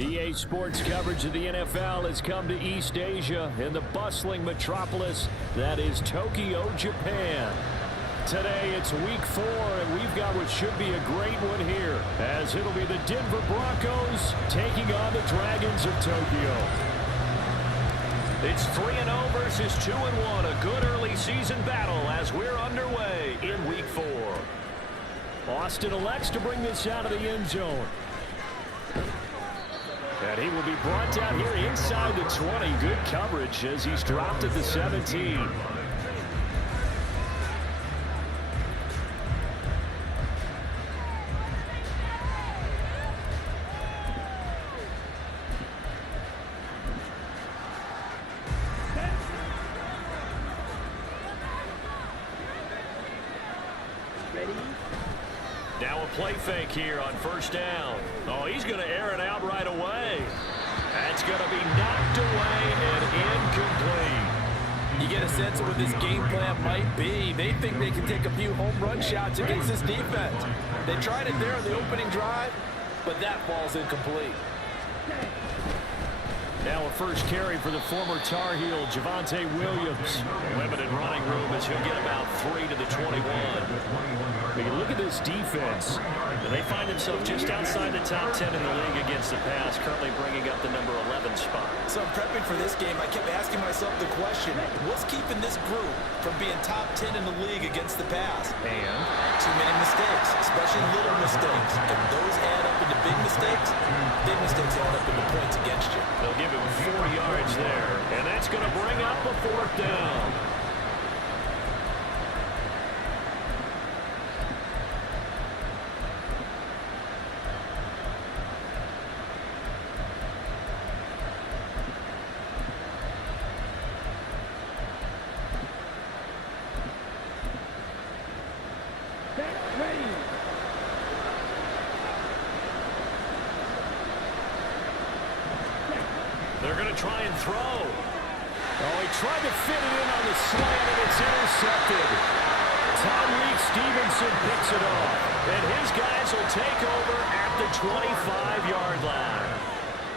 EA Sports coverage of the NFL has come to East Asia in the bustling metropolis that is Tokyo, Japan. Today it's week 4, and we've got what should be a great one here, as it'll be the Denver Broncos taking on the Dragons of Tokyo. It's 3-0 versus 2-1, a good early season battle as we're underway in week 4. Austin elects to bring this out of the end zone. And he will be brought down here inside the 20. Good coverage as he's dropped at the 17. Now a play fake here on first down. Oh, he's going to air it out right away. That's going to be knocked away and incomplete. You get a sense of what this game plan might be. They think they can take a few home run shots against this defense. They tried it there on the opening drive, but that ball's incomplete. Now a first carry for the former Tar Heel, Javonte Williams. Limited running room as he'll get about 3 to the 21. But you look at this defense, and they find themselves just outside the top 10 in the league against the pass, currently bringing up the number 11 spot. So I'm prepping for this game. I kept asking myself the question, what's keeping this group from being top 10 in the league against the pass? And too many mistakes, especially little mistakes. If those add up into big mistakes add up into points against you. They'll give him 4 yards there, and that's going to bring up a 4th down. They're going to try and throw. Oh, he tried to fit it in on the slant, and it's intercepted. Tyreek Stevenson picks it off, and his guys will take over at the 25-yard line.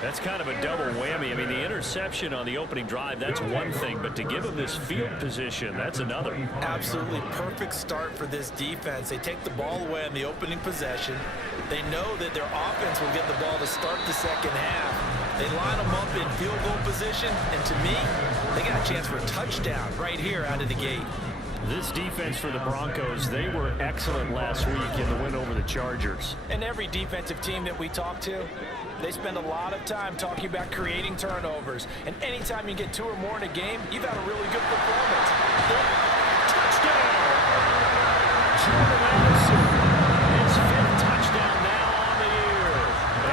That's kind of a double whammy. I mean, the interception on the opening drive, that's one thing, but to give him this field position, that's another. Absolutely perfect start for this defense. They take the ball away on the opening possession. They know that their offense will get the ball to start the second half. They line them up in field goal position, and to me, they got a chance for a touchdown right here out of the gate. This defense for the Broncos, they were excellent last week in the win over the Chargers. And every defensive team that we talk to, they spend a lot of time talking about creating turnovers. And anytime you get 2 or more in a game, you've had a really good performance. Touchdown! Jordan Addison, his 5th touchdown now on the year.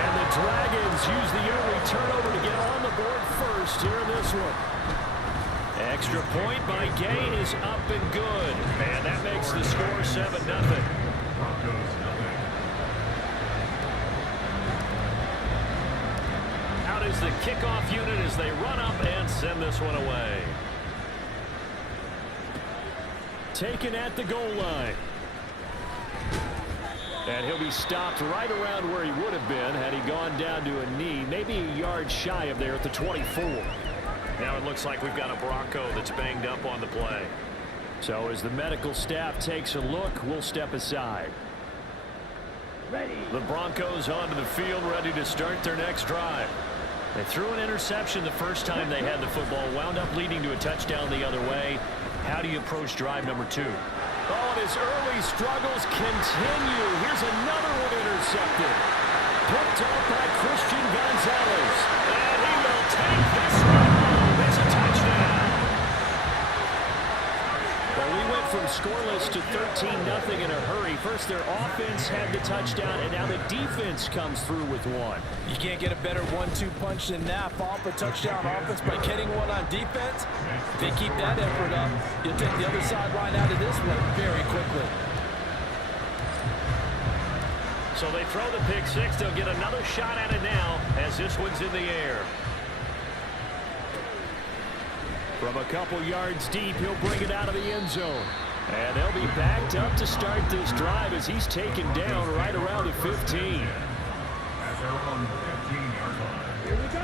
And the Dragons use the early turnover to get on the board first here in this one. Extra point by Gay is up and good. And that makes the score 7-0. Out is the kickoff unit as they run up and send this one away. Taken at the goal line. And he'll be stopped right around where he would have been had he gone down to a knee, maybe a yard shy of there at the 24. Now it looks like we've got a Bronco that's banged up on the play. So as the medical staff takes a look, we'll step aside. The Broncos onto the field, ready to start their next drive. They threw an interception the first time they had the football, wound up leading to a touchdown the other way. How do you approach drive number 2? Oh, and his early struggles continue. Here's another one intercepted. Picked up by Christian Gonzalez. And he will take this one home. It's a touchdown. Well, we went from scoreless to 13-0 in a hurry. First, their offense had the touchdown, and now the defense comes through with one. You can't get a better 1-2 punch than that. Fall for touchdown offense by getting one on defense. If they keep that effort up, you'll take the other sideline out of this one very quickly. So they throw the pick 6. They'll get another shot at it now as this one's in the air. From a couple yards deep, he'll bring it out of the end zone. And they'll be backed up to start this drive as he's taken down right around the 15.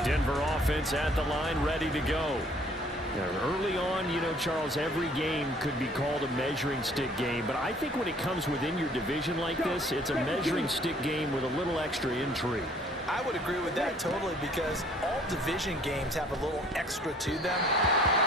Denver offense at the line, ready to go. Now, early on, you know, Charles, every game could be called a measuring stick game, but I think when it comes within your division like this, it's a measuring stick game with a little extra intrigue. I would agree with that totally, because all division games have a little extra to them.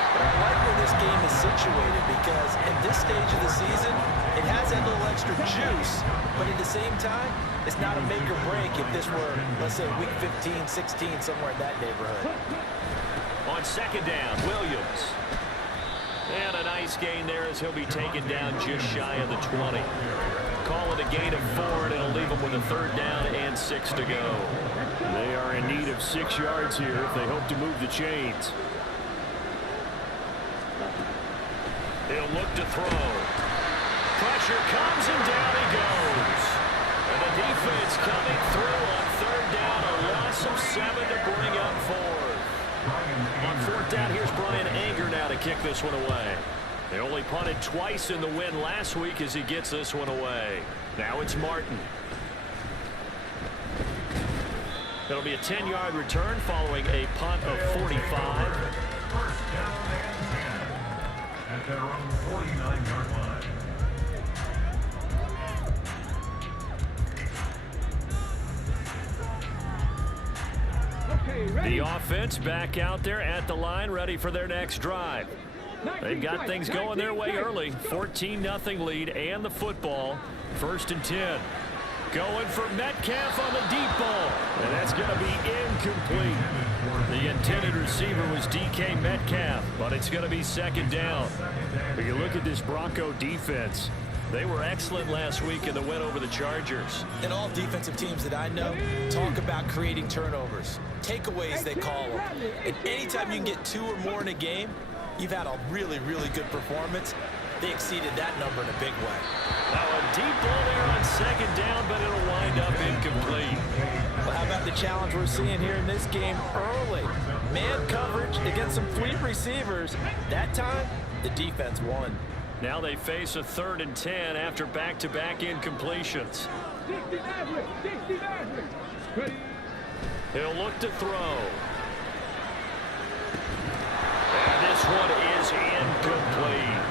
But I like where this game is situated, because at this stage of the season, it has that little extra juice, but at the same time, it's not a make or break if this were, let's say, week 15, 16, somewhere in that neighborhood. On second down, Williams. And a nice gain there as he'll be taken down just shy of the 20. Call it a gain of 4, and it'll leave them with a third down and 6 to go. They are in need of 6 yards here if they hope to move the chains. He'll look to throw. Pressure comes, and down he goes. And the defense coming through on third down, a loss of 7 to bring up 4. On fourth down, here's Brian Anger now to kick this one away. They only punted twice in the win last week as he gets this one away. Now it's Martin. It'll be a 10-yard return following a punt of 45. First down and 10 at their own 49-yard line. The offense back out there at the line, ready for their next drive. They've got things going their way early. 14-0 lead and the football. First and 10. Going for Metcalf on the deep ball. And that's going to be incomplete. The intended receiver was DK Metcalf, but it's going to be second down. But you look at this Bronco defense. They were excellent last week in the win over the Chargers. And all defensive teams that I know talk about creating turnovers. Takeaways, they call them. And anytime you can get 2 or more in a game, you've had a really, really good performance. They exceeded that number in a big way. Now a deep ball there on second down, but it'll wind up incomplete. Well, how about the challenge we're seeing here in this game early? Man coverage against some fleet receivers. That time, the defense won. Now they face a 3rd and 10 after back-to-back incompletions. He'll look to throw. And this one is incomplete.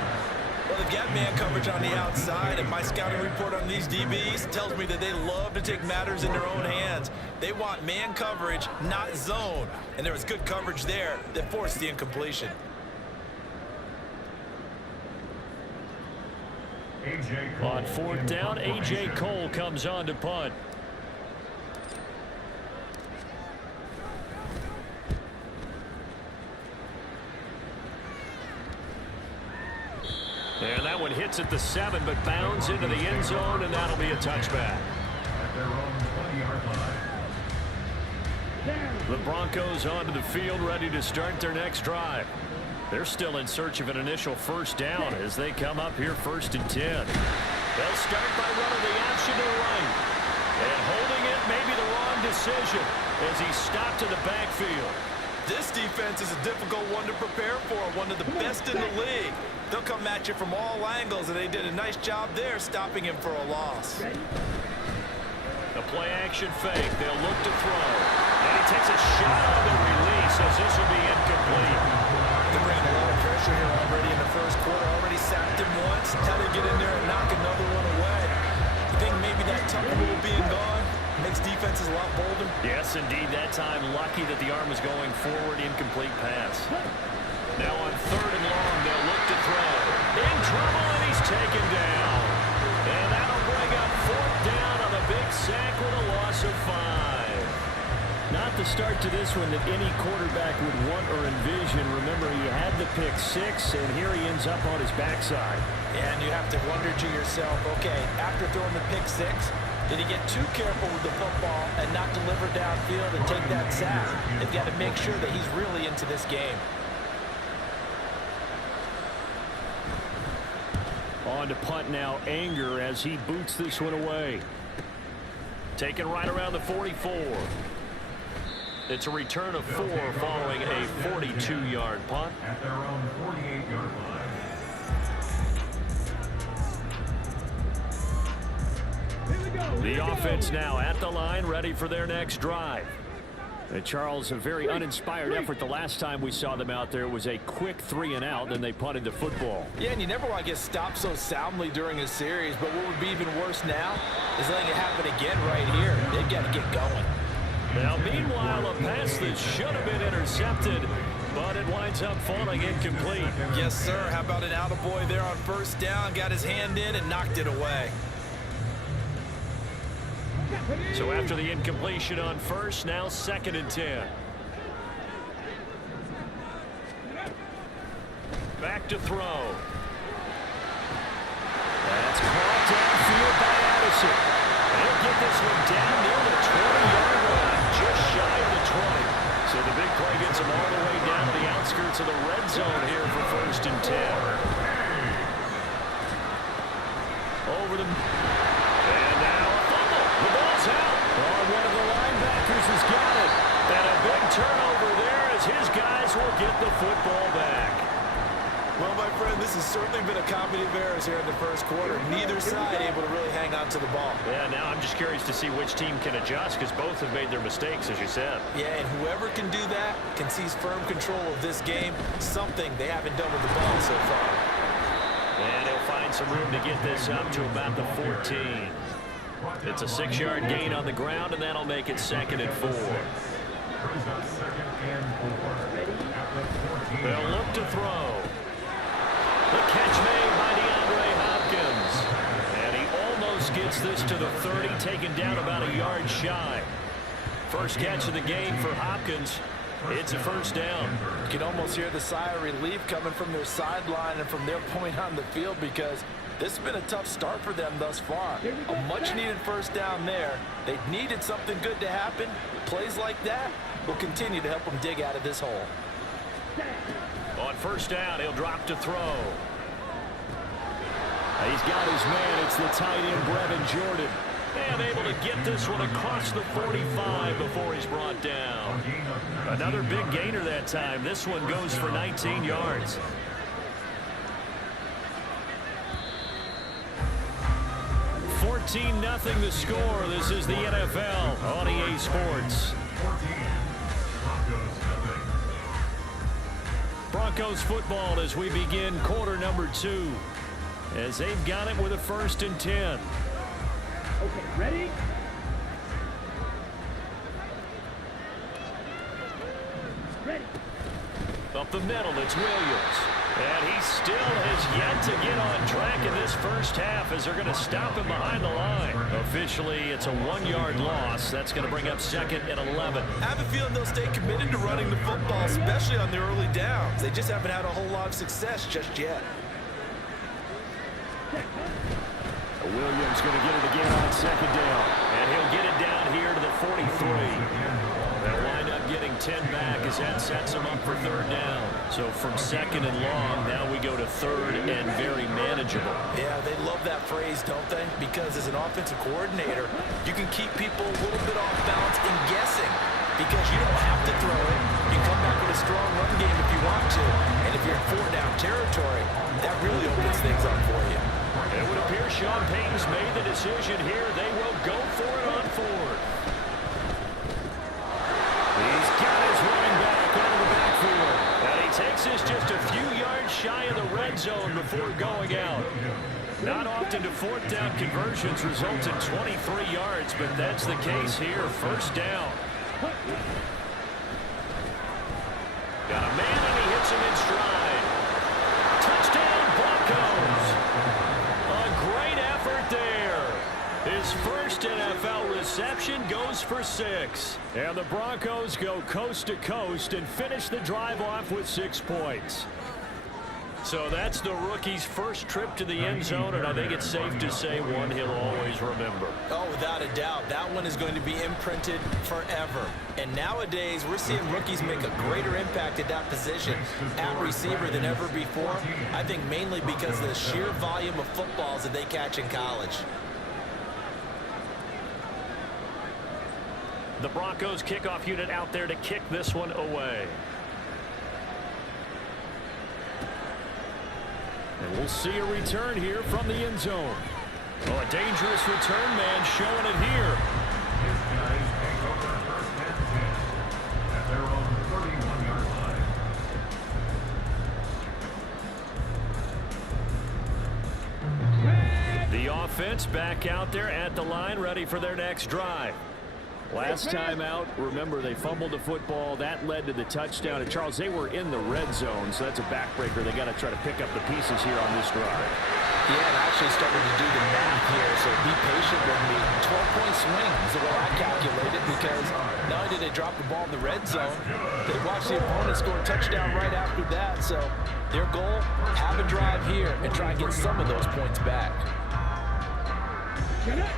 Well, they've got man coverage on the outside, and my scouting report on these DBs tells me that they love to take matters in their own hands. They want man coverage, not zone. And there was good coverage there that forced the incompletion. On fourth down, A.J. Cole comes on to punt. And that one hits at the 7, but bounds into the end zone, and that'll be a touchback. At their own 20-yard line. The Broncos onto the field, ready to start their next drive. They're still in search of an initial first down as they come up here 1st and 10. They'll start by running the option to the right. And holding it may be the wrong decision as he stopped in the backfield. This defense is a difficult one to prepare for, one of the best in the league. They'll come at you from all angles, and they did a nice job there stopping him for a loss. The play action fake. They'll look to throw. And he takes a shot on the release as this will be incomplete. They're bringing a lot of pressure here already in the first quarter. Already sacked him once. Now they get in there and knock another one away. You think maybe that tough rule being gone makes defenses a lot bolder? Yes, indeed. That time, lucky that the arm was going forward. Incomplete pass. Now on 3rd and long, they'll look to throw. In trouble, and he's taken down. And that'll bring up 4th down on a big sack with a loss of 5. Not the start to this one that any quarterback would want or envision. Remember, he had the pick 6, and here he ends up on his backside. And you have to wonder to yourself, okay, after throwing the pick 6, did he get too careful with the football and not deliver downfield and take that sack? They've got to make sure that he's really into this game. On to punt now, Anger, as he boots this one away. Taken right around the 44. It's a return of 4 following a 42-yard punt. At their own 48-yard line. The offense now at the line, ready for their next drive. Charles, a very uninspired effort the last time we saw them out there. It was a quick 3-and-out, then they punted the football. Yeah, and you never want to get stopped so soundly during a series, but what would be even worse now is letting it happen again right here. They've got to get going. Now, meanwhile, a pass that should have been intercepted, but it winds up falling incomplete. Yes, sir. How about an attaboy there on first down? Got his hand in and knocked it away. So after the incompletion on first, now 2nd and 10. Back to throw. That's caught downfield by Addison. He'll get this one down near the 20-yard line, just shy of the 20. So the big play gets him all the way down to the outskirts of the red zone here for 1st and 10. Over the... And now a fumble. The ball's out. Oh, one of the linebackers has got it. And a big turnover there as his guys will get the football back. Well, my friend, this has certainly been a comedy of errors here in the first quarter. Neither side able to really hang on to the ball. Yeah, now I'm just curious to see which team can adjust because both have made their mistakes, as you said. Yeah, and whoever can do that can seize firm control of this game, something they haven't done with the ball so far. And he'll find some room to get this up to about the 14. It's a 6-yard gain on the ground, and that'll make it 2nd and 4. They'll look to throw. The catch made by DeAndre Hopkins. And he almost gets this to the 30, taken down about a yard shy. First catch of the game for Hopkins. It's a first down. You can almost hear the sigh of relief coming from their sideline and from their point on the field because this has been a tough start for them thus far. A much-needed first down there. They needed something good to happen. Plays like that will continue to help them dig out of this hole. On first down, he'll drop to throw. He's got his man. It's the tight end, Brevin Jordan. And able to get this one across the 45 before he's brought down. Another big gainer that time. This one goes for 19 yards. $14-0 the score. This is the NFL on EA Sports. Broncos football as we begin quarter number 2. As they've got it with a 1st and 10. Okay, ready? Ready. Up the middle, it's Williams. And he still has yet to get on track in this first half as they're going to stop him behind the line. Officially, it's a 1-yard loss. That's going to bring up 2nd and 11. I have a feeling they'll stay committed to running the football, especially on the early downs. They just haven't had a whole lot of success just yet. Williams going to get it again on 2nd down. And he'll get it down here to the 43. They'll wind up getting 10 back as that sets him up for 3rd down. So from 2nd and long, now we go to 3rd and very manageable. Yeah, they love that phrase, don't they? Because as an offensive coordinator, you can keep people a little bit off balance and guessing. Because you don't have to throw it. You can come back with a strong run game if you want to. And if you're in 4-down territory, that really opens things up for you. It would appear Sean Payton's made the decision here. They will go for it on 4th. He's got his running back out of the backfield. And he takes this just a few yards shy of the red zone before going out. Not often do 4th down conversions result in 23 yards, but that's the case here. 1st down. Got a man and he hits him in stride. Touchdown, Broncos. A great effort there. His first NFL reception goes for 6. And the Broncos go coast to coast and finish the drive off with 6 points. So that's the rookie's first trip to the end zone, and I think it's safe to say one he'll always remember. Oh, without a doubt. That one is going to be imprinted forever. And nowadays, we're seeing rookies make a greater impact at that position at receiver than ever before. I think mainly because of the sheer volume of footballs that they catch in college. The Broncos kickoff unit out there to kick this one away. And we'll see a return here from the end zone. Oh, a dangerous return man showing it here. The offense back out there at the line, ready for their next drive. Last time out, remember, they fumbled the football. That led to the touchdown. And, Charles, they were in the red zone, so that's a backbreaker. They got to try to pick up the pieces here on this drive. Yeah, and actually starting to do the math here, so be patient with me. 12-point swing is the way I calculate it, because not only did they drop the ball in the red zone, they watched the opponent score a touchdown right after that. So their goal, have a drive here and try and get some of those points back.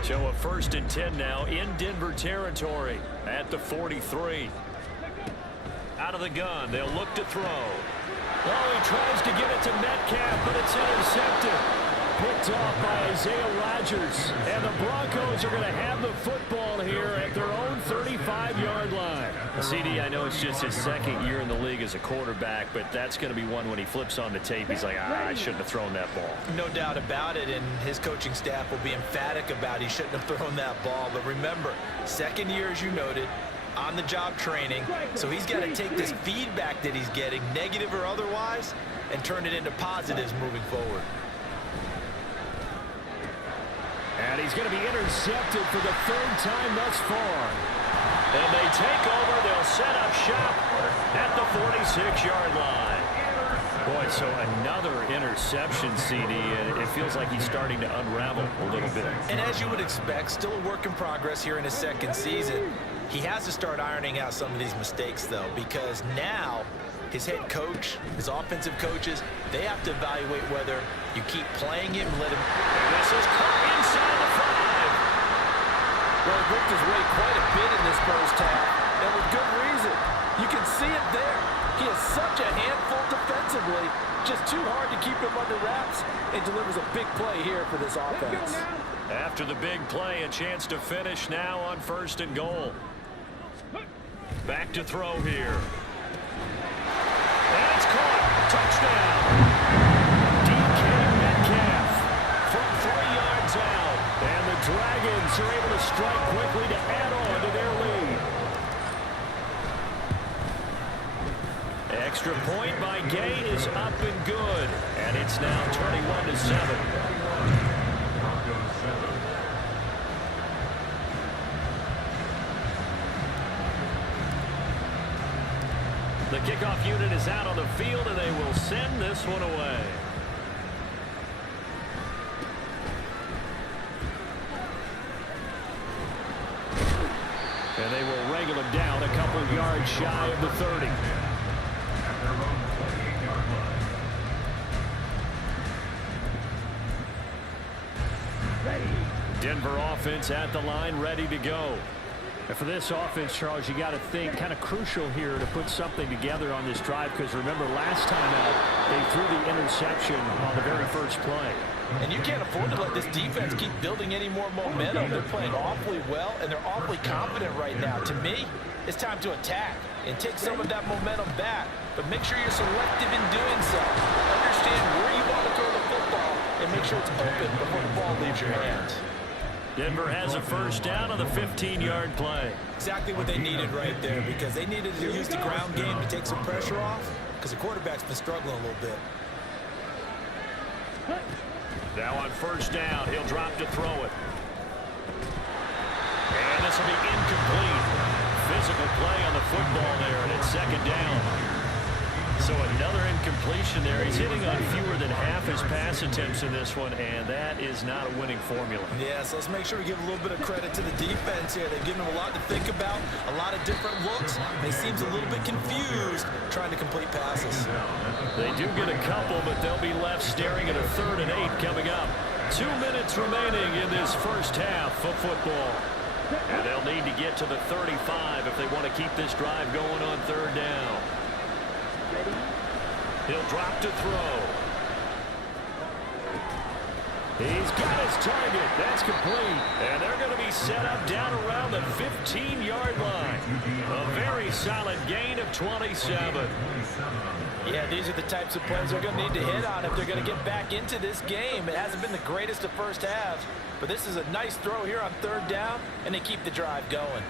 So a 1st and 10 now in Denver territory at the 43. Out of the gun, they'll look to throw. Oh, he tries to get it to Metcalf, but it's intercepted. Picked off by Isaiah Rodgers. And the Broncos are going to have the football here at their own 35-yard line. CD, I know it's just his 2nd year in the league as a quarterback, but that's going to be one when he flips on the tape. He's like, I shouldn't have thrown that ball. No doubt about it, and his coaching staff will be emphatic about he shouldn't have thrown that ball. But remember, 2nd year, as you noted, on-the-job training, so he's got to take this feedback that he's getting, negative or otherwise, and turn it into positives moving forward. And he's going to be intercepted for the 3rd time thus far. And they take over. They'll set up shop at the 46-yard line. Boy, so another interception, CD, and it feels like he's starting to unravel a little bit. And as you would expect, still a work in progress here in his 2nd season. He has to start ironing out some of these mistakes, though, because now his head coach, his offensive coaches, they have to evaluate whether you keep playing him, let him. And this is caught inside the 5. Well, he worked his way quite a bit in this first half, and with good reason. You can see it there. He is such a handful defensively, just too hard to keep him under wraps, and delivers a big play here for this offense. After the big play, a chance to finish now on 1st and goal. Back to throw here. And it's caught. Touchdown. DK Metcalf from 3 yards out. And the Dragons are able to strike quickly to add on to their lead. Extra point by Gay is up and good. And it's now 21-7. The kickoff unit is out on the field, and they will send this one away. And they will wrangle him down a couple yards shy of the 30. Denver offense at the line, ready to go. And for this offense, Charles, you got to think kind of crucial here to put something together on this drive, because remember last time out they threw the interception on the very first play. And you can't afford to let this defense keep building any more momentum. They're playing awfully well, and they're awfully confident right now. To me, it's time to attack and take some of that momentum back, but make sure you're selective in doing so. Understand where you want to throw the football and make sure it's open before the ball leaves your hands. Denver has a 1st down on the 15-yard play. Exactly what they needed right there, because they needed to use the ground game to take some pressure off, because the quarterback's been struggling a little bit. Now on 1st down, he'll drop to throw it. And this will be incomplete. Physical play on the football there, and it's 2nd down. So another incompletion there. He's hitting on fewer than half his pass attempts in this one, and that is not a winning formula. Yeah, so let's make sure we give a little bit of credit to the defense here. They've given him a lot to think about, a lot of different looks. They seem a little bit confused trying to complete passes. They do get a couple, but they'll be left staring at a 3rd and 8 coming up. 2 minutes remaining in this first half of football. And they'll need to get to the 35 if they want to keep this drive going on 3rd down. He'll drop to throw. He's got his target. That's complete. And they're going to be set up down around the 15-yard line. A very solid gain of 27. Yeah, these are the types of plays they're going to need to hit on if they're going to get back into this game. It hasn't been the greatest of first halves, but this is a nice throw here on 3rd down, and they keep the drive going.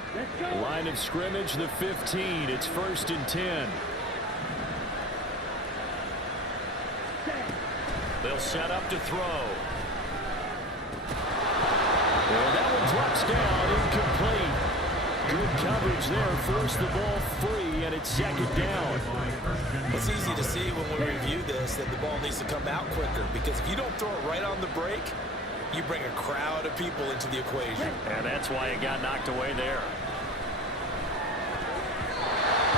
Line of scrimmage, the 15. It's 1st and 10. They'll set up to throw. And that one drops down, incomplete. Good coverage there, forced the ball free, and it's second down. It's easy to see when we review this that the ball needs to come out quicker, because if you don't throw it right on the break, you bring a crowd of people into the equation. And that's why it got knocked away there.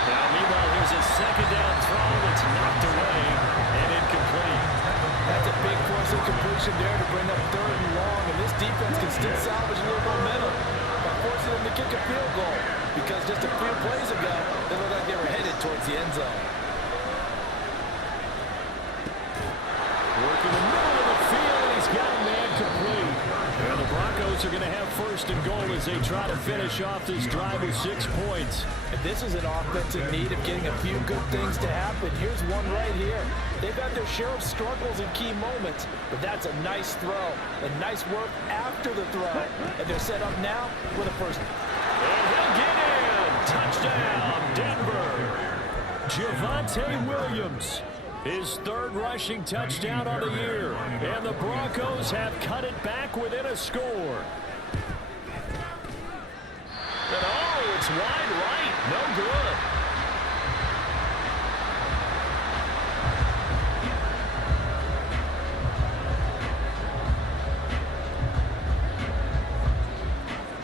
Now, meanwhile, here's a second down throw that's knocked away and incomplete. That's a big force of completion there to bring up 3rd and long, and this defense can still salvage a little momentum by forcing them to kick a field goal, because just a few plays ago, they looked like they were headed towards the end zone. Working the middle of the field, and he's got a man complete. And the Broncos are going to have 1st and goal as they try to finish off this drive with 6 points. And this is an offensive need of getting a few good things to happen. Here's one right here. They've had their share of struggles in key moments, but that's a nice throw and nice work after the throw. And they're set up now with a 1st. And he'll get in. Touchdown, Denver. Javonte Williams. His 3rd rushing touchdown on the year. And the Broncos have cut it back within a score. And oh, it's wide right. No good.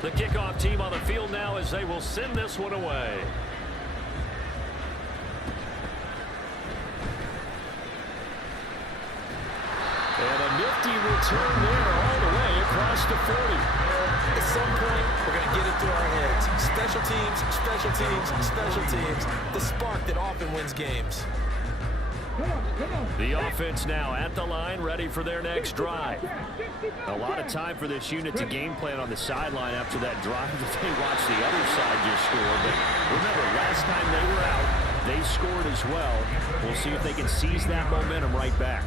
The kickoff team on the field now as they will send this one away. And a nifty return there all the way across the 40. At some point, we're going to get it through our heads. Special teams, special teams, special teams. The spark that often wins games. The offense now at the line, ready for their next drive. A lot of time for this unit to game plan on the sideline after that drive that they watched the other side just score. But remember, last time they were out, they scored as well. We'll see if they can seize that momentum right back.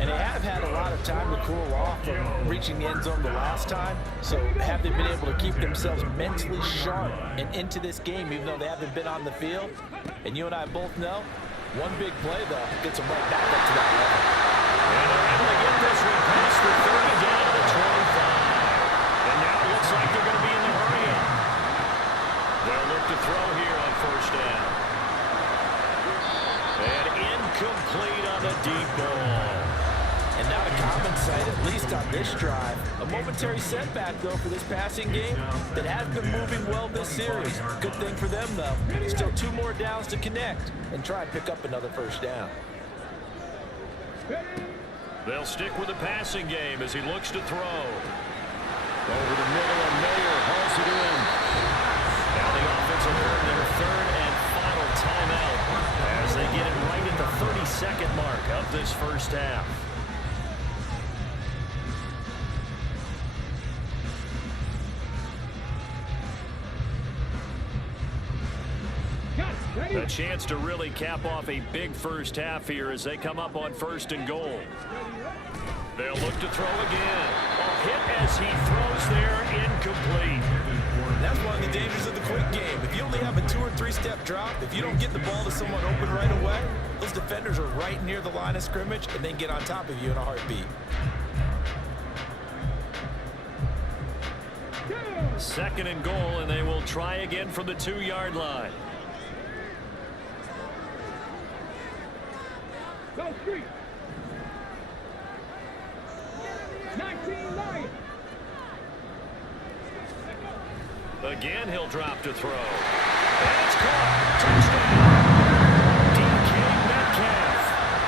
And they have had a lot of time to cool off from reaching the end zone the last time. So have they been able to keep themselves mentally sharp and into this game, even though they haven't been on the field? And you and I both know, one big play, though, gets them right back up to that level. And they're able to get this one past the 30 down to the 25. And now it looks like they're going to be in the hurry-up. They'll look to throw here on 1st down. And incomplete on the deep ball. And not a common sight, at least on this drive. A momentary setback, though, for this passing game that has been moving well this series. Good thing for them, though. Still 2 more downs to connect and try and pick up another 1st down. They'll stick with the passing game as he looks to throw. Over the middle, and Mayer hauls it in. Now the offense will earn their 3rd and final timeout as they get it right at the 30-second mark of this 1st half. A chance to really cap off a big 1st half here as they come up on 1st and goal. They'll look to throw again. A hit as he throws there, incomplete. That's one of the dangers of the quick game. If you only have a 2- or 3-step drop, if you don't get the ball to someone open right away, those defenders are right near the line of scrimmage and then get on top of you in a heartbeat. 2nd and goal, and they will try again from the 2-yard line. Go street. 19-9. Again, he'll drop to throw. And it's caught. Touchdown. DK Metcalf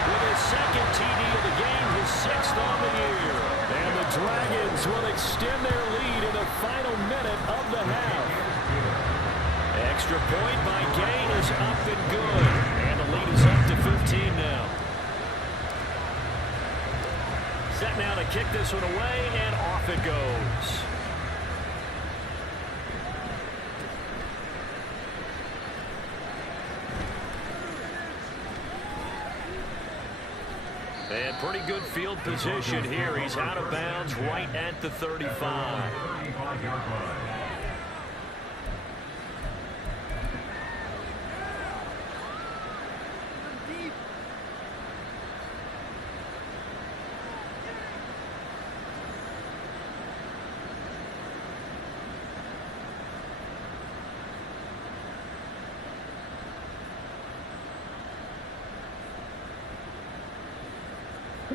with his 2nd TD of the game, his 6th on the year. And the Dragons will extend their lead in the final minute of the half. Extra point by Gay is up and good. And the lead is up to 15 now. Set now to kick this one away, and off it goes. And pretty good field position here. He's out of bounds right at the 35.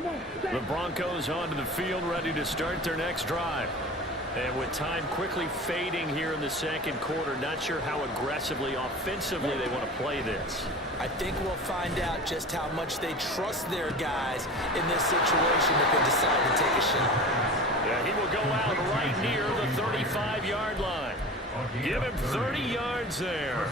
The Broncos onto the field, ready to start their next drive. And with time quickly fading here in the second quarter, not sure how aggressively, offensively they want to play this. I think we'll find out just how much they trust their guys in this situation if they decide to take a shot. Yeah, he will go out right near the 35-yard line. Give him 30 yards there.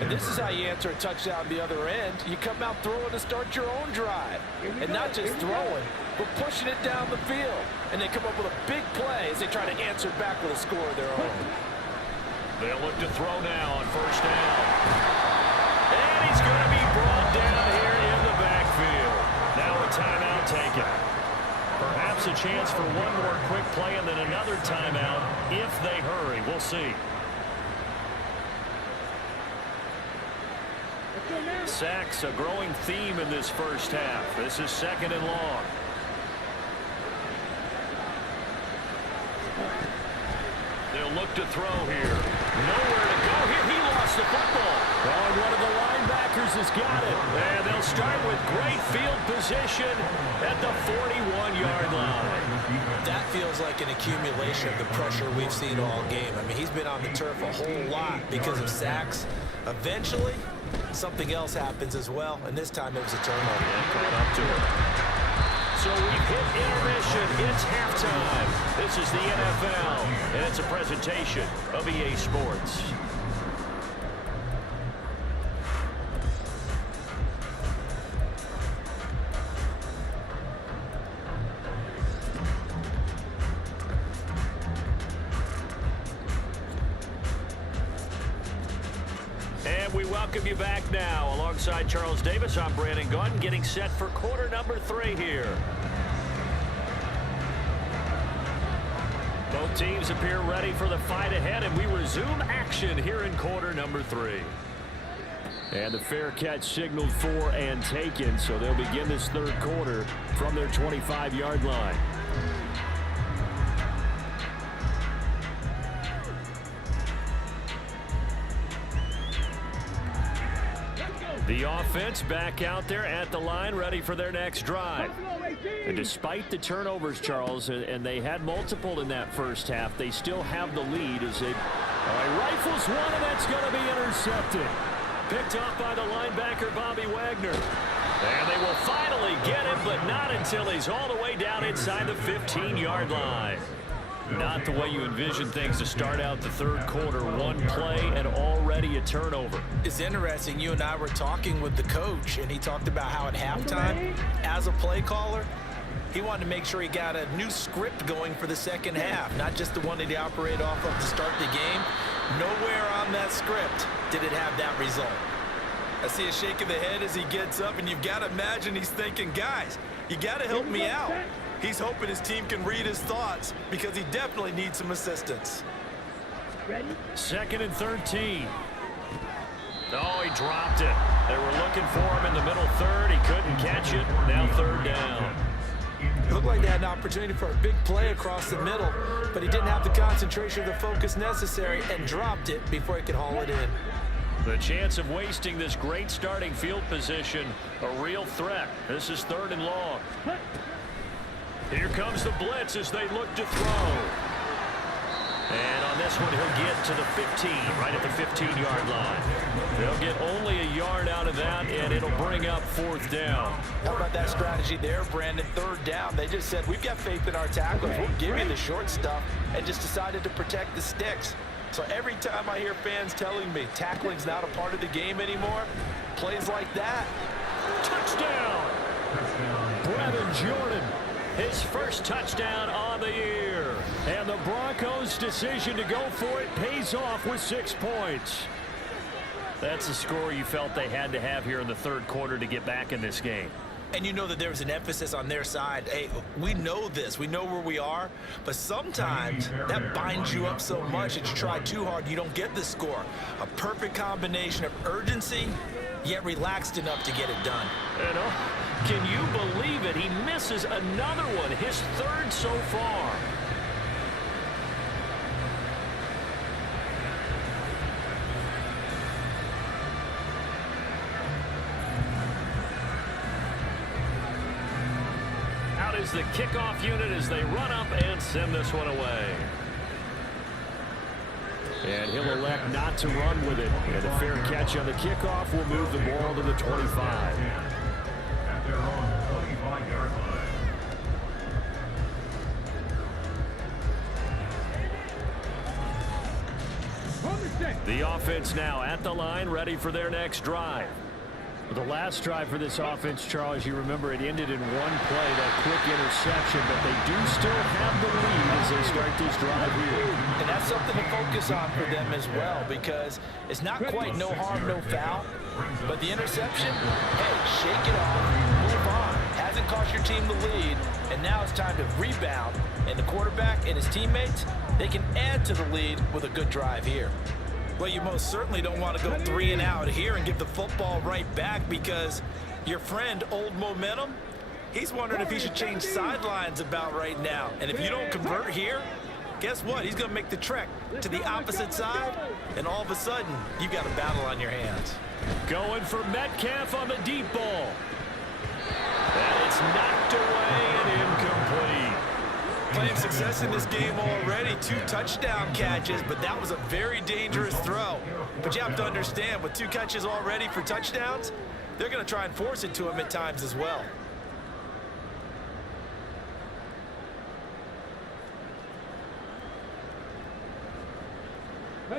And this is how you answer a touchdown the other end. You come out throwing to start your own drive. And not just throwing, but pushing it down the field. And they come up with a big play as they try to answer back with a score of their own. They'll look to throw now on first down. And he's going to be brought down here in the backfield. Now a timeout taken. Perhaps a chance for one more quick play and then another timeout if they hurry. We'll see. Sacks, a growing theme in this first half. This is second and long. They'll look to throw here. Nowhere to go here. He lost the football. Oh, and one of the linebackers has got it. And they'll start with great field position at the 41-yard line. That feels like an accumulation of the pressure we've seen all game. I mean, he's been on the turf a whole lot because of sacks. Eventually, something else happens as well, and this time it was a turnover. And caught up to it. So we've hit intermission. It's halftime. This is the NFL, and it's a presentation of EA Sports. And we welcome you back now. Alongside Charles Davis, I'm Brandon Gunn, getting set for quarter number 3 here. Both teams appear ready for the fight ahead, and we resume action here in quarter number 3. And the fair catch signaled for and taken, so they'll begin this third quarter from their 25-yard line. The offense back out there at the line, ready for their next drive. And despite the turnovers, Charles, and they had multiple in that first half, they still have the lead as they rifles one, and that's going to be intercepted. Picked off by the linebacker, Bobby Wagner. And they will finally get him, but not until he's all the way down inside the 15-yard line. Not the way you envision things to start out the third quarter. One play and already a turnover. It's interesting. You and I were talking with the coach, and he talked about how at halftime, as a play caller, he wanted to make sure he got a new script going for the second half, not just the one that he operated off of to start the game. Nowhere on that script did it have that result. I see a shake of the head as he gets up, and you've got to imagine he's thinking, guys, you got to help me out. He's hoping his team can read his thoughts because he definitely needs some assistance. Ready? Second and 13. Oh, he dropped it. They were looking for him in the middle third. He couldn't catch it. Now third down. It looked like they had an opportunity for a big play across the middle, but he didn't have the concentration or the focus necessary and dropped it before he could haul it in. The chance of wasting this great starting field position, a real threat. This is third and long. Here comes the blitz as they look to throw. And on this one, he'll get to the 15, right at the 15-yard line. They'll get only a yard out of that, and it'll bring up fourth down. How about that strategy there, Brandon? Third down. They just said, we've got faith in our tacklers. We'll give you the short stuff, and just decided to protect the sticks. So every time I hear fans telling me tackling's not a part of the game anymore, plays like that. Touchdown! Brevin Jordan. His first touchdown on the year. And the Broncos' decision to go for it pays off with 6 points. That's the score you felt they had to have here in the third quarter to get back in this game. And you know that there was an emphasis on their side. Hey, we know this. We know where we are. But sometimes that binds you up so much that you try too hard, you don't get the score. A perfect combination of urgency, yet relaxed enough to get it done. You know, can you believe it? He misses another one, his third so far. is the kickoff unit as they run up and send this one away. And he'll elect not to run with it. And a fair catch on the kickoff will move the ball to the 25. At their own 25-yard line. The offense now at the line, ready for their next drive. The last drive for this offense, Charles, you remember it ended in one play, that quick interception, but they do still have the lead as they start this drive here. And that's something to focus on for them as well, because it's not quite no harm, no foul, but the interception, hey, shake it off, move on. Hasn't cost your team the lead, and now it's time to rebound. And the quarterback and his teammates, they can add to the lead with a good drive here. Well, you most certainly don't want to go 3 and out here and give the football right back, because your friend, Old Momentum, he's wondering if he should change sidelines about right now. And if you don't convert here, guess what? He's going to make the trek to the opposite side, and all of a sudden, you've got a battle on your hands. Going for Metcalf on the deep ball. And it's knocked away and incomplete. Playing success in this game already, 2 touchdown catches, but that was a very dangerous throw. But you have to understand, with 2 catches already for touchdowns, they're going to try and force it to him at times as well.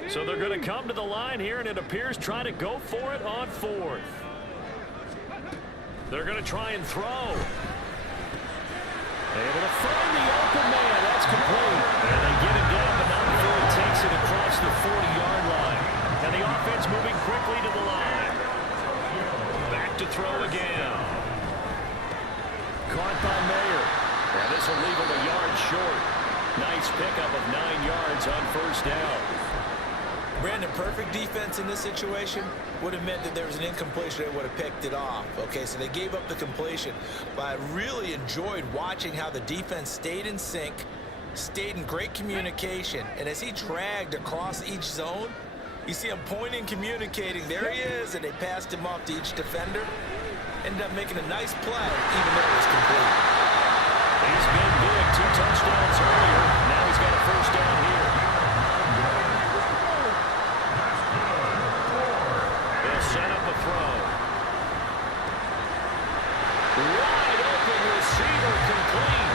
So they're going to come to the line here, and it appears try to go for it on 4th. They're going to try and throw. Able to find the open man. That's complete. And they get him down, but not before he takes it across the 40-yard line. And the offense moving quickly to the line. Back to throw again. Caught by Mayer. And this will leave him a yard short. Nice pickup of 9 yards on first down. Brandon, perfect defense in this situation would have meant that there was an incompletion. They would have picked it off. Okay, so they gave up the completion. But I really enjoyed watching how the defense stayed in sync, stayed in great communication. And as he dragged across each zone, you see him pointing, communicating. There he is, and they passed him off to each defender. Ended up making a nice play, even though it was complete. He's been big. 2 touchdowns earlier. Now he's got a first down here. Set up a throw. Wide open receiver, complete.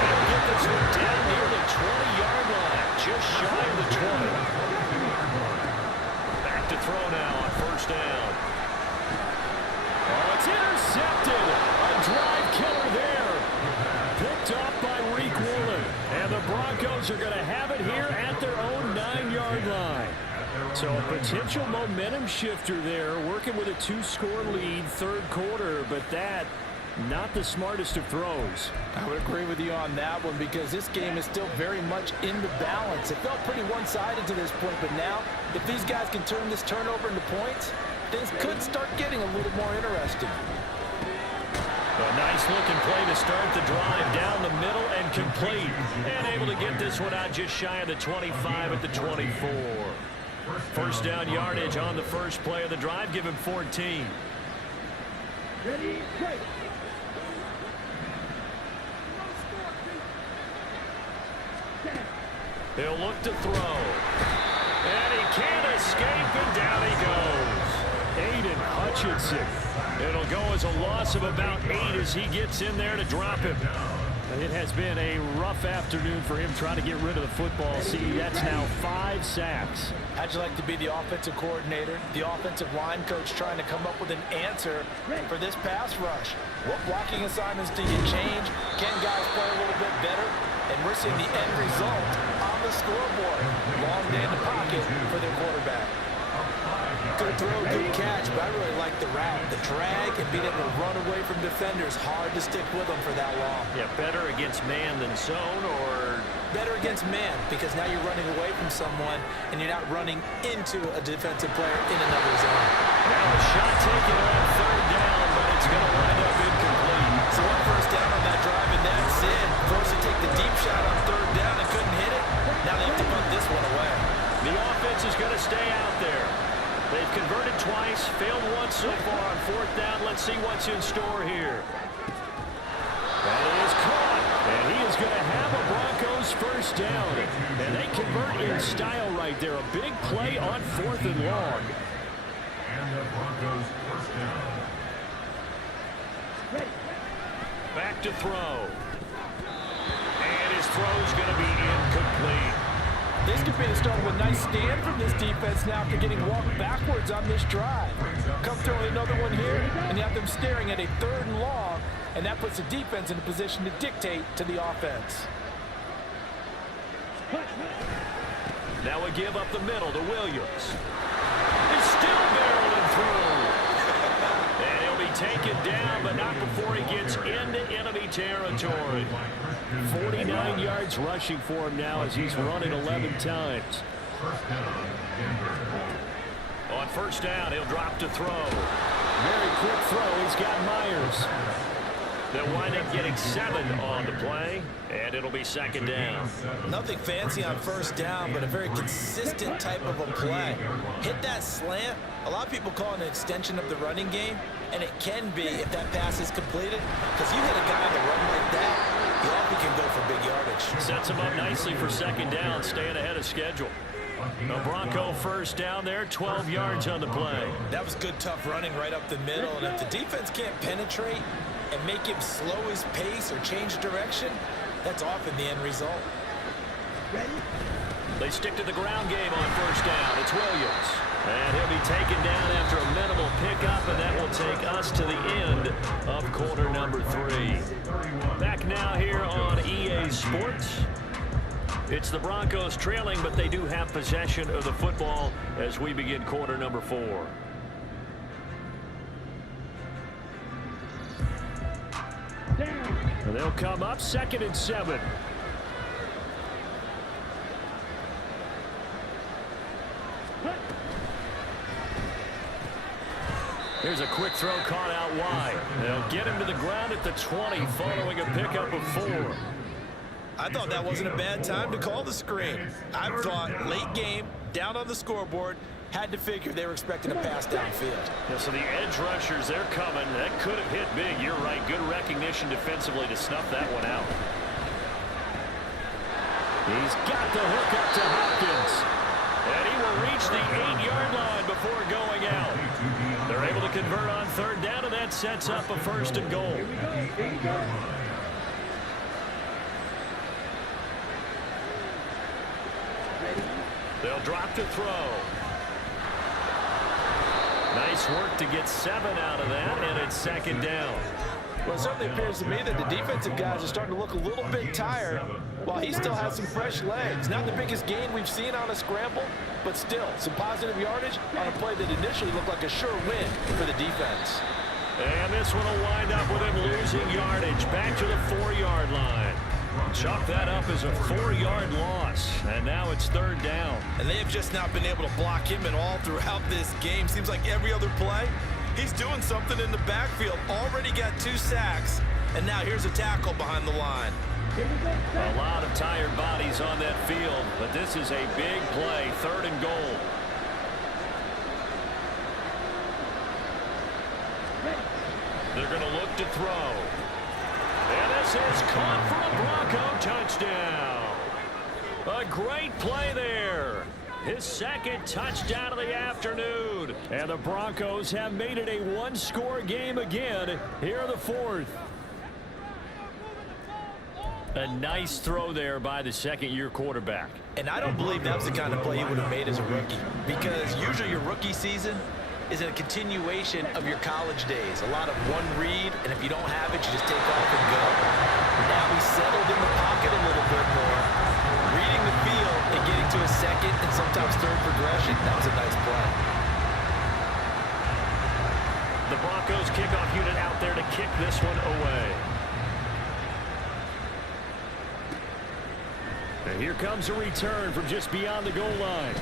And get this one down near the 20-yard line, just shy of the 20. Back to throw now on first down. Oh, it's intercepted. A drive killer there. Picked off by Reek Woolen. And the Broncos are going to have it here at their own 9-yard line. So a potential momentum shifter there, working with a 2-score lead, 3rd quarter, but that, not the smartest of throws. I would agree with you on that one, because this game is still very much in the balance. It felt pretty one-sided to this point, but now, if these guys can turn this turnover into points, things could start getting a little more interesting. A nice-looking play to start the drive down the middle and complete. And able to get this one out just shy of the 25 at the 24. First down yardage on the first play of the drive. Give him 14. Ready, break. He'll look to throw. And he can't escape, and down he goes. Aiden Hutchinson. It'll go as a loss of about 8 as he gets in there to drop him. It has been a rough afternoon for him trying to get rid of the football. See, that's now 5 sacks. How'd you like to be the offensive coordinator, the offensive line coach, trying to come up with an answer for this pass rush? What blocking assignments do you change? Can guys play a little bit better? And we're seeing the end result on the scoreboard. Long day in the pocket for their quarterback. Good throw, good catch, but I really like the route. The drag and being able to run away from defenders. Hard to stick with them for that long. Yeah, better against man than zone, or better against man, because now you're running away from someone and you're not running into a defensive player in another zone. Now a shot taken on 3rd down, but it's going to wind up incomplete. So one first down on that drive, and that's it. Forced to take the deep shot on 3rd down and couldn't hit it. Now they have to punt this one away. The offense is going to stay out there. They've converted twice, failed once so far on 4th down. Let's see what's in store here. That is is first down. And they convert in style right there. A big play on 4th and long. And the Broncos first down. Back to throw. And his throw's going to be incomplete. This could be the start of a nice stand from this defense now after getting walked backwards on this drive. Come through with another one here, and you have them staring at a 3rd and long, and that puts the defense in a position to dictate to the offense. Now we give up the middle to Williams. He's still barreling through. And he'll be taken down, but not before he gets into enemy territory. 49 yards rushing for him now as he's running 11 times. On first down, he'll drop to throw. Very quick throw. He's got Myers. They'll wind up getting 7 on the play, and it'll be 2nd down. Nothing fancy on first down, but a very consistent type of a play. Hit that slant. A lot of people call it an extension of the running game, and it can be if that pass is completed, because you hit a guy on the run like that, he often can go for big yardage. Sets him up nicely for 2nd down, staying ahead of schedule. The Bronco first down there, 12 yards on the play. That was good, tough running right up the middle, and if the defense can't penetrate and make him slow his pace or change direction, that's often the end result. They stick to the ground game on first down. It's Williams. And he'll be taken down after a minimal pickup, and that will take us to the end of quarter number 3. Back now here on EA Sports. It's the Broncos trailing, but they do have possession of the football as we begin quarter number 4. And they'll come up 2nd and 7. Here's a quick throw caught out wide. They'll get him to the ground at the 20 following a pickup of 4. I thought that wasn't a bad time to call the screen. I thought late game, down on the scoreboard, had to figure they were expecting a pass downfield. Yeah, so the edge rushers, they're coming. That could have hit big. You're right. Good recognition defensively to snuff that one out. He's got the hook up to Hopkins. And he will reach the 8-yard line before going out. They're able to convert on 3rd down, and that sets up a 1st and goal. They'll drop to throw. Nice work to get 7 out of that, and it's 2nd down. Well, it certainly appears to me that the defensive guys are starting to look a little bit tired while he still has some fresh legs. Not the biggest gain we've seen on a scramble, but still some positive yardage on a play that initially looked like a sure win for the defense. And this one will wind up with him losing yardage back to the 4-yard line. Chalk that up as a 4-yard loss, and now it's 3rd down. And they have just not been able to block him at all throughout this game. Seems like every other play, he's doing something in the backfield. Already got 2 sacks, and now here's a tackle behind the line. A lot of tired bodies on that field, but this is a big play, 3rd and goal. They're going to look to throw. And this is caught for a Bronco touchdown. A great play there. His 2nd touchdown of the afternoon. And the Broncos have made it a 1-score game again here in the 4th. A nice throw there by the 2nd-year quarterback. And I don't believe that was the kind of play he would have made as a rookie, because usually your rookie season is a continuation of your college days. A lot of one read, and if you don't have it, you just take off and go. Now he's settled in the pocket a little bit more, reading the field and getting to a 2nd and sometimes 3rd progression. That was a nice play. The Broncos kickoff unit out there to kick this one away. And here comes a return from just beyond the goal line.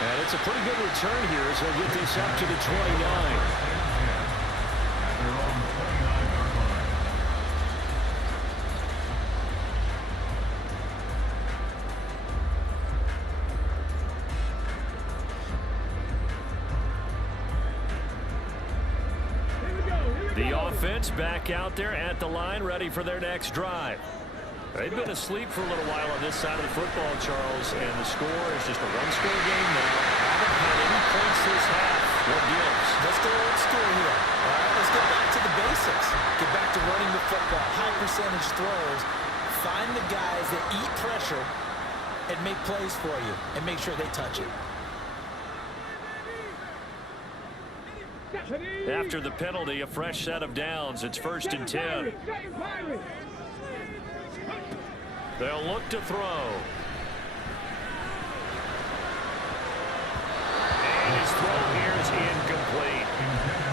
And it's a pretty good return here as they'll get this up to the 29. The offense back out there at the line, ready for their next drive. They've been asleep for a little while on this side of the football, Charles, and the score is just a one-score game now. Haven't had any points this half. What gives? Let's go old school here. All right, let's get back to the basics. Get back to running the football, high percentage throws. Find the guys that eat pressure and make plays for you and make sure they touch it. After the penalty, a fresh set of downs. It's 1st and 10. They'll look to throw. And his throw here is incomplete.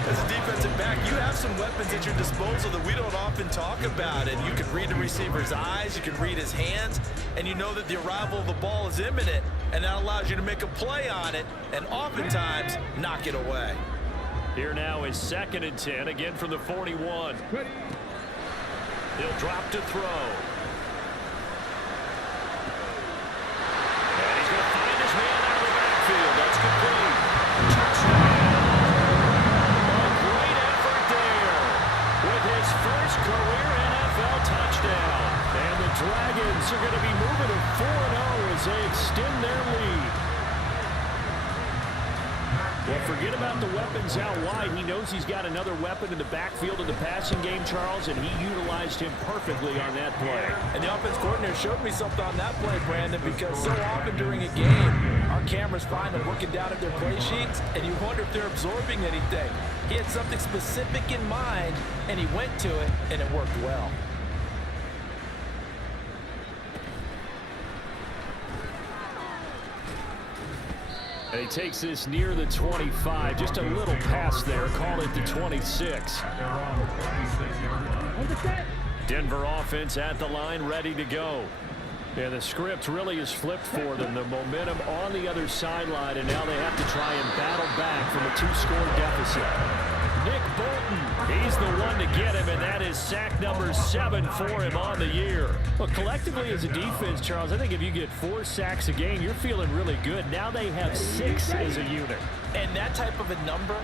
As a defensive back, you have some weapons at your disposal that we don't often talk about. And you can read the receiver's eyes, you can read his hands, and you know that the arrival of the ball is imminent. And that allows you to make a play on it and oftentimes knock it away. Here now is 2nd and 10, again from the 41. He'll drop to throw. And he's going to find his man out of the backfield. That's complete. Touchdown. A great effort there with his first career NFL touchdown. And the Dragons are going to be moving to 4-0 as they extend their lead. Well, forget about the weapons out wide. He knows he's got another weapon in the backfield of the passing game, Charles, and he utilized him perfectly on that play. And the offense coordinator showed me something on that play, Brandon, because so often during a game, our cameras find them looking down at their play sheets, and you wonder if they're absorbing anything. He had something specific in mind, and he went to it, and it worked well. And he takes this near the 25. Just a little pass there. Call it the 26. Denver offense at the line, ready to go. And the script really is flipped for them. The momentum on the other sideline, and now they have to try and battle back from a 2-score deficit. Nick Bolton, he's the one to get him, and that is sack number 7 for him on the year. Well, collectively as a defense, Charles, I think if you get 4 sacks a game, you're feeling really good. Now they have 6 as a unit. And that type of a number,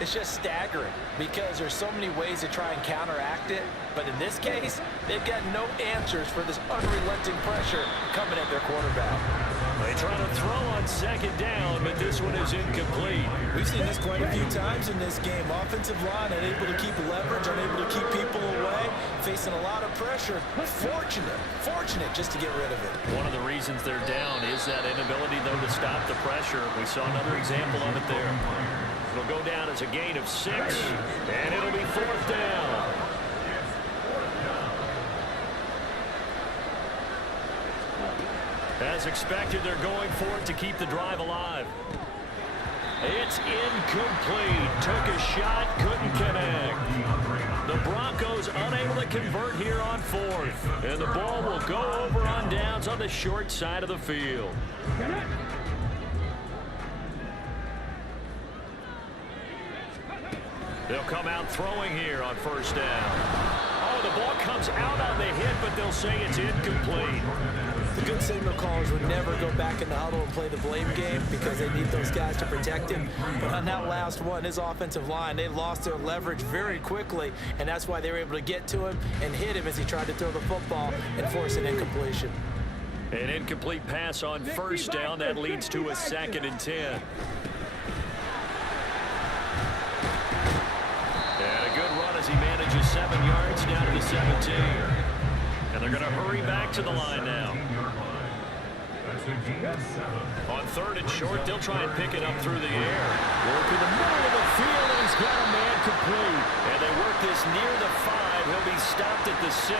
it's just staggering because there's so many ways to try and counteract it. But in this case, they've got no answers for this unrelenting pressure coming at their quarterback. They try to throw on 2nd down, but this one is incomplete. We've seen this quite a few times in this game. Offensive line unable to keep leverage, unable to keep people away, facing a lot of pressure. Fortunate just to get rid of it. One of the reasons they're down is that inability, though, to stop the pressure. We saw another example of it there. It'll go down as a gain of 6, and it'll be 4th down. As expected, they're going for it to keep the drive alive. It's incomplete. Took a shot, couldn't connect. The Broncos unable to convert here on 4th. And the ball will go over on downs on the short side of the field. They'll come out throwing here on 1st down. Oh, the ball comes out on the hit, but they'll say it's incomplete. The good signal callers would never go back in the huddle and play the blame game because they need those guys to protect him. But on that last one, his offensive line, they lost their leverage very quickly, and that's why they were able to get to him and hit him as he tried to throw the football and force an incompletion. An incomplete pass on 1st down. That leads to a 2nd and 10. And a good run as he manages 7 yards down to the 17. And they're going to hurry back to the line now. On 3rd and short, they'll try and pick it up through the air. Work in the middle of the field, and he's got a man complete. And they work this near the 5. He'll be stopped at the 6.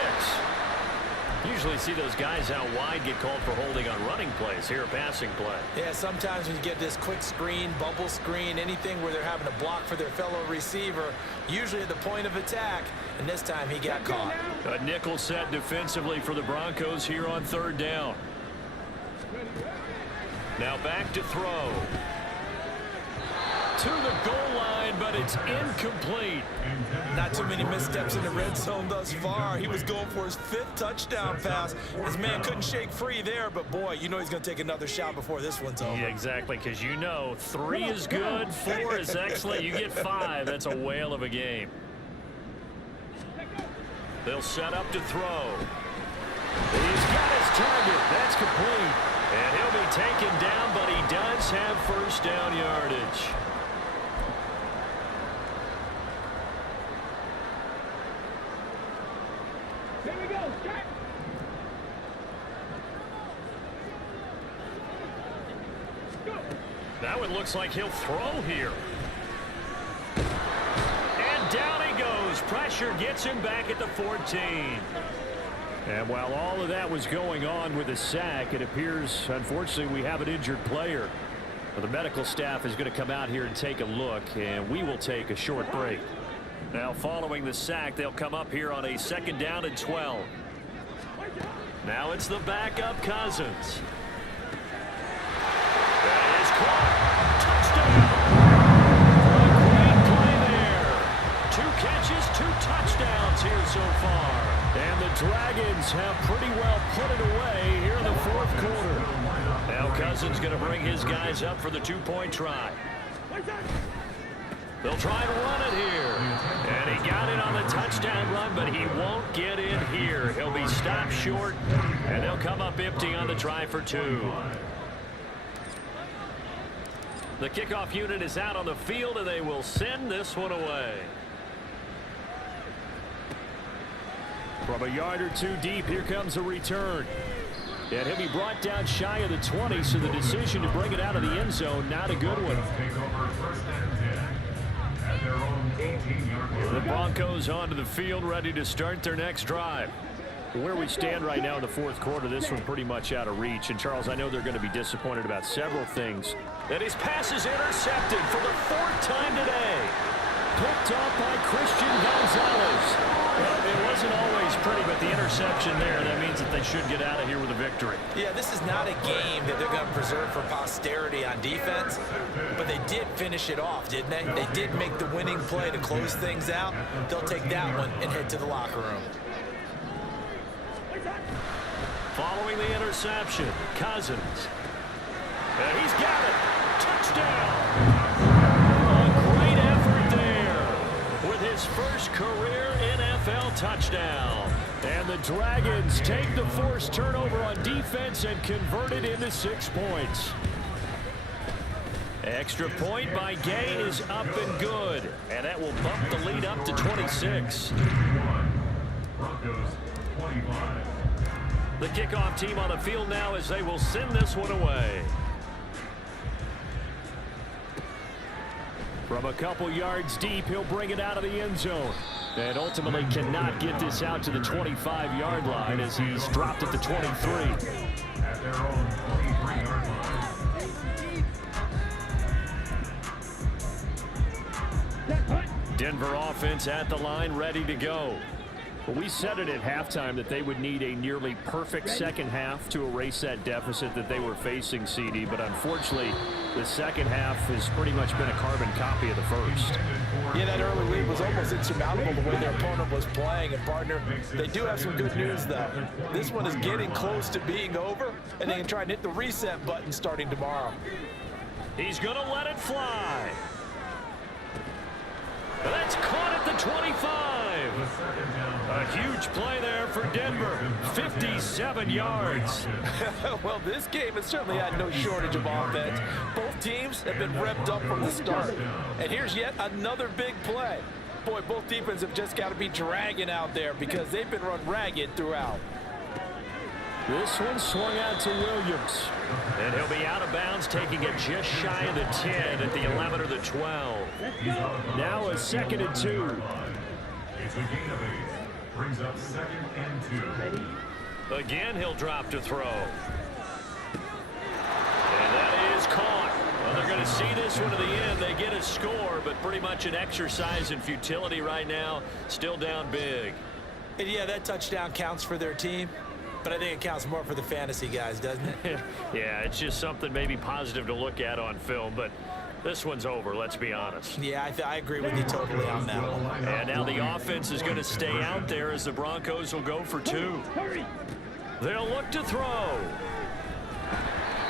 Usually see those guys out wide get called for holding on running plays. Here, a passing play. Yeah, sometimes when you get this quick screen, bubble screen, anything where they're having to block for their fellow receiver, usually at the point of attack, and this time he got caught. A nickel set defensively for the Broncos here on 3rd down. Now back to throw. To the goal line, but it's incomplete. Not too many missteps in the red zone thus far. He was going for his 5th touchdown pass. His man couldn't shake free there, but boy, you know he's going to take another shot before this one's over. Yeah, exactly, because you know 3 is good, 4 is excellent. You get 5. That's a whale of a game. They'll set up to throw. He's got his target. That's complete. And he'll be taken down, but he does have first down yardage. Here we go, start. Go. Now it looks like he'll throw here. And down he goes. Pressure gets him back at the 14. And while all of that was going on with the sack, it appears, unfortunately, we have an injured player. Well, the medical staff is going to come out here and take a look, and we will take a short break. Now, following the sack, they'll come up here on a 2nd down and 12. Now it's the backup Cousins. That is caught. Touchdown. A great play there. 2 catches, 2 touchdowns here so far. And the Dragons have pretty well put it away here in the 4th quarter. Now Cousins going to bring his guys up for the 2-point try. They'll try and run it here. And he got in on the touchdown run, but he won't get in here. He'll be stopped short, and they'll come up empty on the try for 2. The kickoff unit is out on the field, and they will send this one away. From a yard or 2 deep, here comes a return. And he'll be brought down shy of the 20, so the decision to bring it out of the end zone, not a good one. The Broncos onto the field, ready to start their next drive. Where we stand right now in the 4th quarter, this one pretty much out of reach. And, Charles, I know they're going to be disappointed about several things. And his pass is intercepted for the 4th time today. Picked up by Christian Gonzalez. Well, it wasn't always pretty, but the interception there, that means that they should get out of here with a victory. Yeah, this is not a game that they're going to preserve for posterity on defense, but they did finish it off, didn't they? They did make the winning play to close things out. They'll take that one and head to the locker room. Following the interception, Cousins. And he's got it. Touchdown. A great effort there with his first career NFL touchdown. And the Dragons take the forced turnover on defense and convert it into 6 points. Extra point by Gay is up and good. And that will bump the lead up to 26. Broncos 25. The kickoff team on the field now as they will send this one away. From a couple yards deep, he'll bring it out of the end zone. And ultimately cannot get this out to the 25-yard line as he's dropped at the 23. At their own 23-yard line. Denver offense at the line, ready to go. Well, we said it at halftime that they would need a nearly perfect second half to erase that deficit that they were facing, CD. But unfortunately, the second half has pretty much been a carbon copy of the first. Yeah, that early lead was almost insurmountable the way their opponent was playing. And, partner, they do have some good news, though. This one is getting close to being over, and they can try and hit the reset button starting tomorrow. He's going to let it fly. That's caught at the 25. A huge play there for Denver. 57 yards. Well, this game has certainly had no shortage of offense. Both teams have been revved up from the start. And here's yet another big play. Boy, both defenses have just got to be dragging out there because they've been run ragged throughout. This one swung out to Williams. And he'll be out of bounds, taking it just shy of the 10 at the 11 or the 12. Now a 2nd and 2. It's a gain of 8. Brings up 2nd and 2. Again, he'll drop to throw. And that is caught. Well, they're going to see this one to the end. They get a score, but pretty much an exercise in futility right now. Still down big. And yeah, that touchdown counts for their team. But I think it counts more for the fantasy guys, doesn't it? Yeah, it's just something maybe positive to look at on film, but this one's over, let's be honest. Yeah, I agree with you totally on that one. And now the offense is going to stay out there as the Broncos will go for 2. They'll look to throw.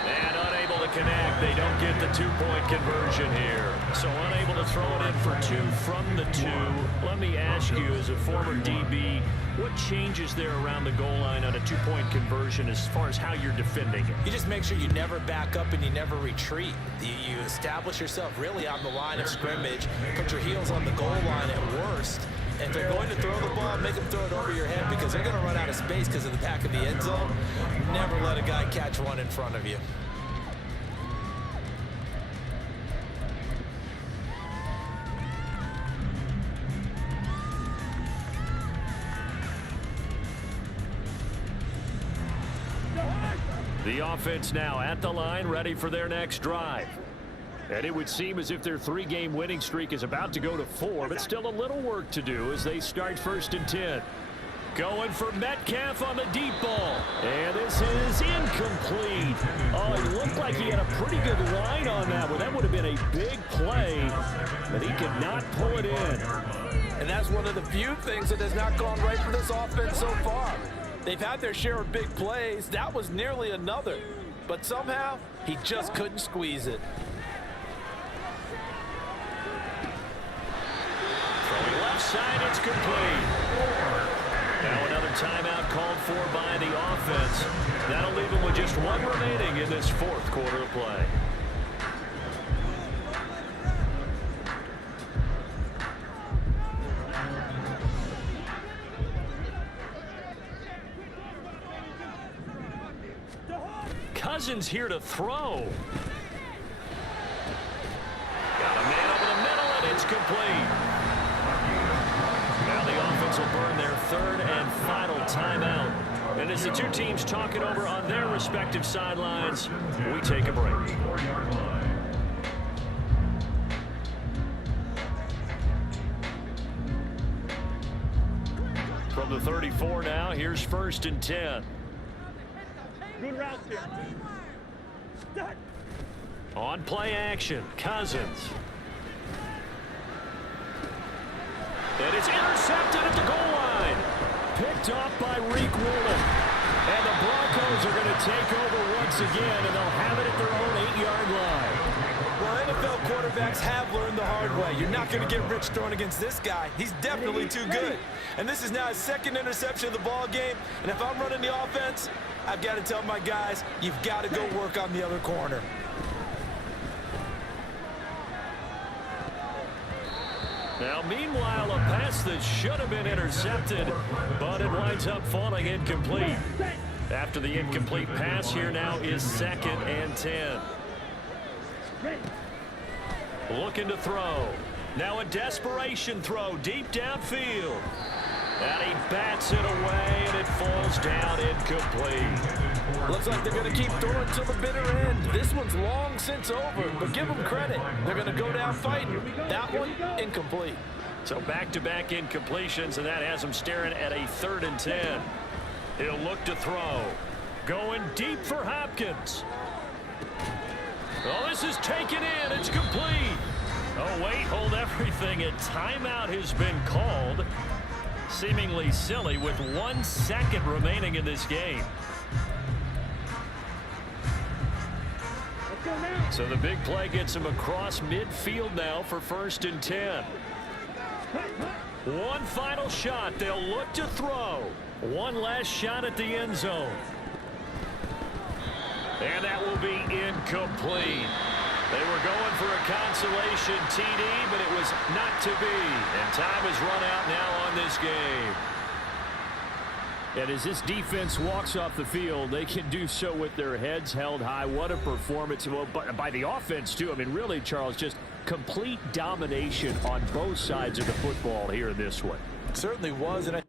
And unable to connect. They don't get the two-point conversion here. So unable to throw it in for two from the two. Let me ask you, as a former DB, what changes there around the goal line on a two-point conversion as far as how you're defending it? You just make sure you never back up and you never retreat. You establish yourself really on the line of scrimmage, put your heels on the goal line at worst. And if they're going to throw the ball, make them throw it over your head because they're going to run out of space because of the back of the end zone. Never let a guy catch one in front of you. The offense now at the line, ready for their next drive. And it would seem as if their three-game winning streak is about to go to 4, but still a little work to do as they start 1st and 10. Going for Metcalf on the deep ball. And this is incomplete. Oh, it looked like he had a pretty good line on that one. That would have been a big play, but he could not pull it in. And that's one of the few things that has not gone right for this offense so far. They've had their share of big plays. That was nearly another. But somehow, he just couldn't squeeze it. Throwing left side, it's complete. Now another timeout called for by the offense. That'll leave them with just one remaining in this 4th quarter of play. Cousins here to throw. Got a man over the middle, and it's complete. Now the offense will burn their 3rd and final timeout. And as the two teams talk it over on their respective sidelines, we take a break. From the 34 now, here's 1st and 10. Good routes here. On play action, Cousins. And it's intercepted at the goal line. Picked off by Reek Woolen. And the Broncos are going to take over once again, and they'll have it at their own 8-yard line. Well, NFL quarterbacks have learned the hard way. You're not going to get rich throwing against this guy. He's definitely too good. And this is now his 2nd interception of the ball game. And if I'm running the offense, I've got to tell my guys, you've got to go work on the other corner. Now, meanwhile, a pass that should have been intercepted, but it winds up falling incomplete. After the incomplete pass, here now is 2nd and 10. Looking to throw. Now a desperation throw deep downfield. And he bats it away, and it falls down incomplete. Looks like they're going to keep throwing till the bitter end. This one's long since over, but give them credit. They're going to go down fighting. That one, incomplete. So back-to-back incompletions, and that has him staring at a 3rd and 10. He'll look to throw. Going deep for Hopkins. Oh, this is taken in. It's complete. Oh, wait, hold everything. A timeout has been called. Seemingly silly with 1 second remaining in this game. So the big play gets him across midfield now for 1st and 10. One final shot. They'll look to throw. One last shot at the end zone. And that will be incomplete. They were going for a consolation TD, but it was not to be. And time has run out now on this game. And as this defense walks off the field, they can do so with their heads held high. What a performance by the offense, too. I mean, really, Charles, just complete domination on both sides of the football here in this one. It certainly was, and I